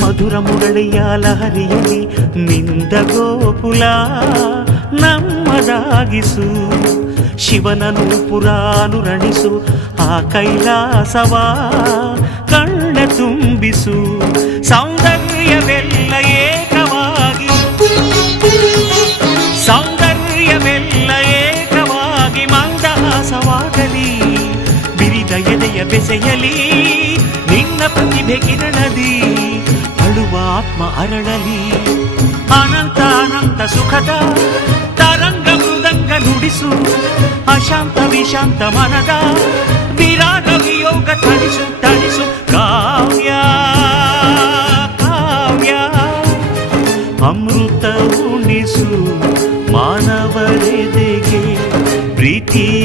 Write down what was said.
ಮಧುರ ಮುರಳಿಯ ಲಹರಿಯಲ್ಲಿ ನಿಂದ ಗೋಕುಲ ನಮ್ಮದಾಗಿಸು. ಶಿವನನು ಪುರಾನುರಣಿಸು ಆ ಕೈಲಾಸವ ಕಣ್ಣ ತುಂಬಿಸು. ಸೌಂದರ್ಯವೆಲ್ಲ ಏಕವಾಗಿ, ಸೌಂದರ್ಯವೆಲ್ಲ ಏಕವಾಗಿ ಮಂದಹಾಸವಾಗಲಿ. ಬಿರಿದ ಎದೆಯ ಬೆಸೆಯಲಿ ನಿನ್ನ ಪ್ರತಿಭೆ ಕಿರಣದಿ. ಅಳುವ ಆತ್ಮ ಅರಳಲಿ. ಅನಂತ ಅನಂತ ಸುಖದ ತರಂಗ ಮೃದಂಗ ನುಡಿಸು. ಅಶಾಂತ ವಿಶಾಂತ ಮನದ ವಿರಾಗ ವಿಯೋಗ ತಣಿಸು ತಣಿಸು. ಕಾವ್ಯ ಕಾವ್ಯ ಅಮೃತ ಉಣಿಸು ಮಾನವರೆದೆಗೆ ಪ್ರೀತಿಯ